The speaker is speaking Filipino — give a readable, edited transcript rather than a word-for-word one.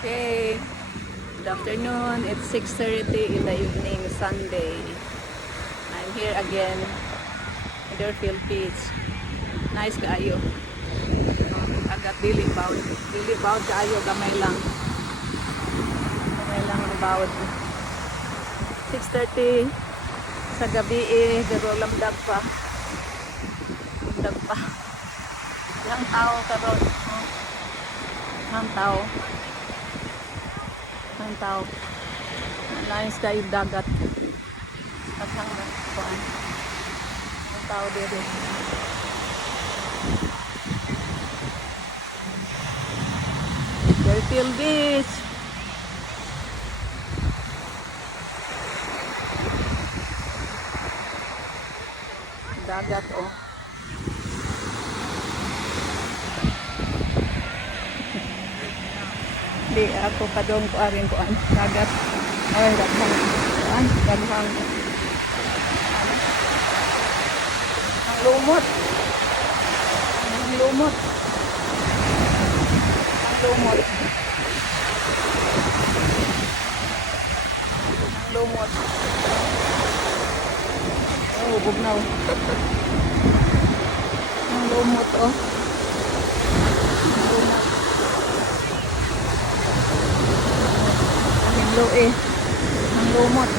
Okay, good afternoon. It's 6:30 in the evening, Sunday. I'm here again, Deerfield Beach. Nice kaayo. Agat dili bound. Dili bound kaayo, gamay lang. Gamay lang ang bound. 6:30 sa gabi pero lamdag pa. Lamdag pa. Yang tao karon. Ang tao. Ang tao. Nice kayo dagat. At ang kuan. Ang tao dito. Deerfield Beach. Dagat oh. Di ako kadong ko aring kuan dagat. Ay daghang kuan daghang ang lumot. Ang lumot. Ang lumot. Ang lumot. Oh, bugnaw. Ang lumot oh. Ang lumot. Ang himlo eh. Ang lumot.